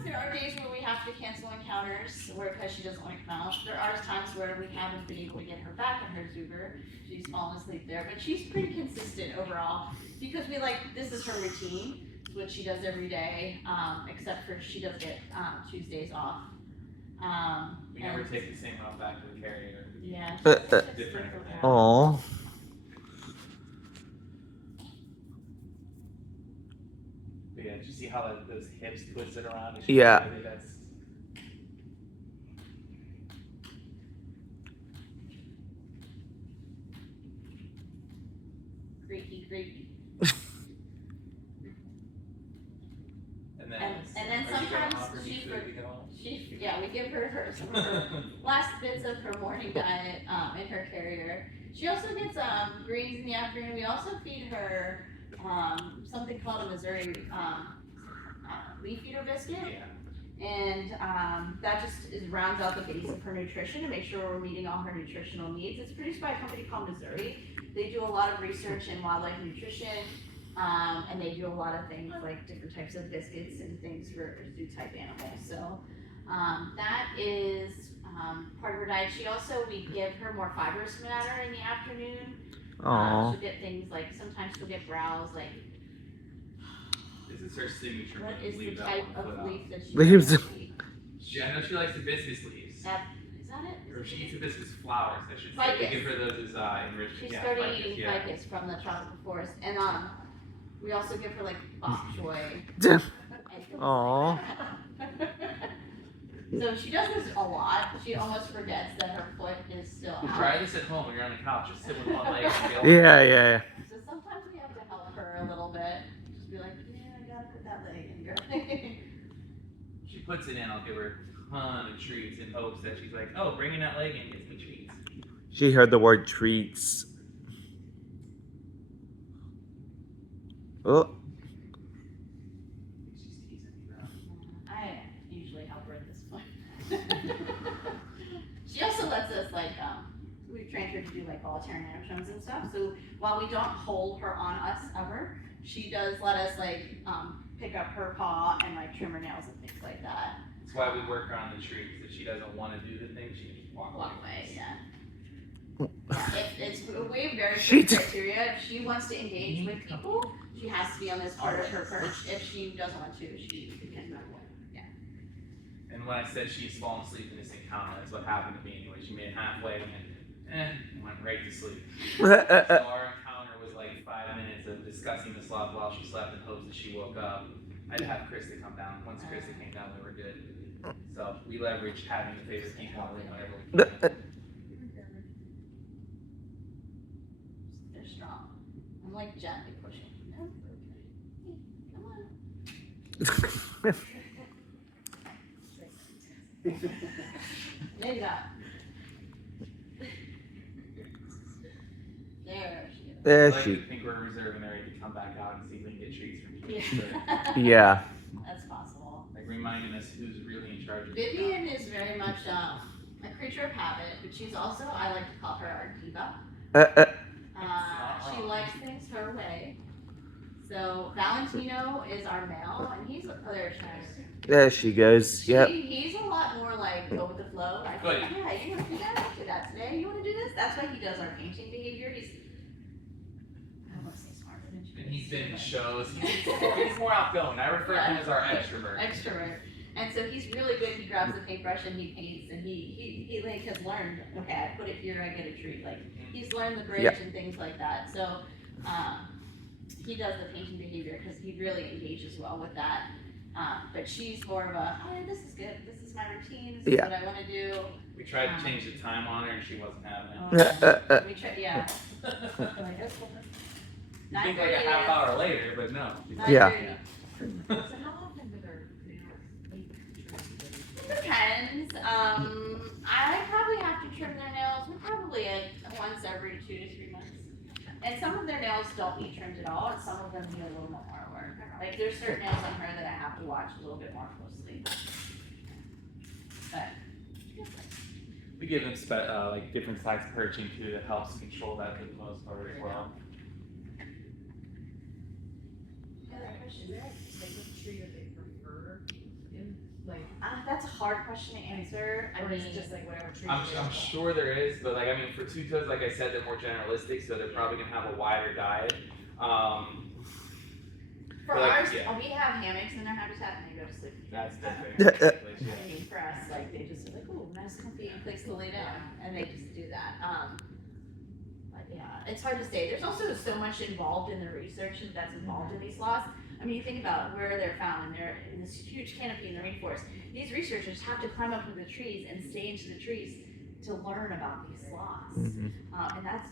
sometimes there are days where we have to cancel encounters because she doesn't want to come out. There are times where we haven't been able to get her back in her Zuber. She's fallen asleep there, but she's pretty consistent overall because we this is her routine. It's what she does every day, except for she does get Tuesdays off. We never take the same route back to the carrier. Yeah. Different. Aww. But yeah, did you see how those hips twisted around? Yeah. That's... Creaky. And then sometimes we give her some of her last bits of her morning diet in her carrier. She also gets greens in the afternoon. We also feed her something called a Missouri leaf eater biscuit. Yeah. And that just rounds out the base of her nutrition to make sure we're meeting all her nutritional needs. It's produced by a company called Missouri. They do a lot of research in wildlife nutrition. And they do a lot of things like different types of biscuits and things for zoo type animals. So that is part of her diet. We give her more fibrous matter in the afternoon. She'll get things like, sometimes she'll get browse, This is her signature. what is the type of leaf that she Leaves. I know she likes hibiscus leaves. Is that it? Or she eats hibiscus flowers, I should say. Ficus. We give her those as enriched. She started eating ficus from the tropical forest. And we also give her bok choy. Aww. So she does this a lot. She almost forgets that her foot is still out. Try this at home when you're on the couch. Just sit with one leg. Yeah. So sometimes we have to help her a little bit. Just be like, yeah, I gotta put that leg in here. She puts it in, I'll give her a ton of treats in hopes that she's like, oh, bringing that leg in gets me treats. She heard the word treats. Oh. She's teasing me now. I usually help her at this point. She also lets us we've trained her to do voluntary animations and stuff. So while we don't hold her on us ever, she does let us pick up her paw and trim her nails and things like that. That's why we work her on the treats. If she doesn't want to do the thing, she can just walk away. Yeah. We have very strict criteria. If she wants to engage with people, she has to be on this part of her perch. If she doesn't want to, she can run away. Yeah. And when I said she's fallen asleep in this encounter, that's what happened to me anyway. She made it halfway and went right to sleep. So our encounter was 5 minutes of discussing the sloth while she slept in hopes that she woke up. I'd have Krista come down. Once Krista came down, we were good. So we leveraged having the favorite people whenever we can. They're strong. I'm gently pushing. No, okay. Come on. Maybe not. There she is. There I she. think we're reserving the right to come back out and see if we can get treats from you. Yeah. That's possible. Reminding us who's really in charge of Vivian is very much a creature of habit, but she's also, I like to call her our diva. She likes things her way. So Valentino is our male, and he's there. There she goes. Yep. He's a lot more go with the flow. Yeah, you want to do that? Let's do that today. You want to do this? That's why he does our painting behavior. I don't want to say smart, but And he's been in shows. He's more outgoing. I refer to him as our extrovert. Extrovert. And so he's really good. He grabs the paintbrush and he paints, and he has learned. Okay, I put it here, I get a treat. He's learned the bridge and things like that. So he does the painting behavior because he really engages well with that. But she's more of a, oh, this is good. This is my routine. This is what I want to do. We tried to change the time on her, and she wasn't having it. We tried, yeah. You think a half hour later, but no. Yeah. Depends. I probably have to trim their nails probably once every 2 to 3 months. And some of their nails don't need trimmed at all, and some of them need a little bit more work. There's certain nails on her that I have to watch a little bit more closely. But We give them different size perching too that helps control that for the most part as well. hard question to answer. I Or mean, is it just like whatever tree? I'm sure there is, but like I mean, for two-toes, like I said, they're more generalistic, so they're probably gonna have a wider diet. for like, ours, yeah. we have hammocks in their habitat and they go to sleep. That's I different. mean, for us, like, they just are like, ooh, nice comfy place to lay down, and they just do that. But yeah, it's hard to say. There's also so much involved in the research that's involved in these sloths. I mean, you think about where they're found, and they're in this huge canopy in the rainforest. These researchers have to climb up into the trees and stay into the trees to learn about these sloths. Mhm. And that's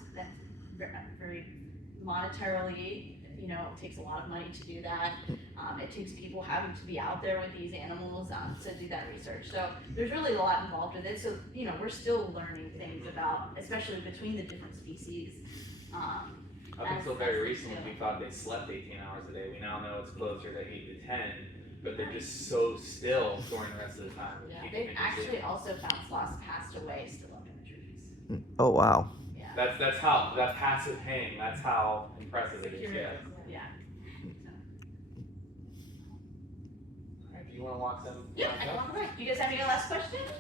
very monetarily, you know, it takes a lot of money to do that. It takes people having to be out there with these animals to do that research. So there's really a lot involved with it. So, you know, we're still learning things about, especially between the different species. Up until very recently, we thought they slept 18 hours a day. We now know it's closer to 8 to 10, but they're just so still during the rest of the time. Yeah, People they've can just actually also found sloths passed away still up in the trees. Oh wow. Yeah. That's passive hang. That's how impressive it is. Yeah. Yeah. Alright, do you want to walk some? Yeah, I can walk away. Do you guys have any last questions?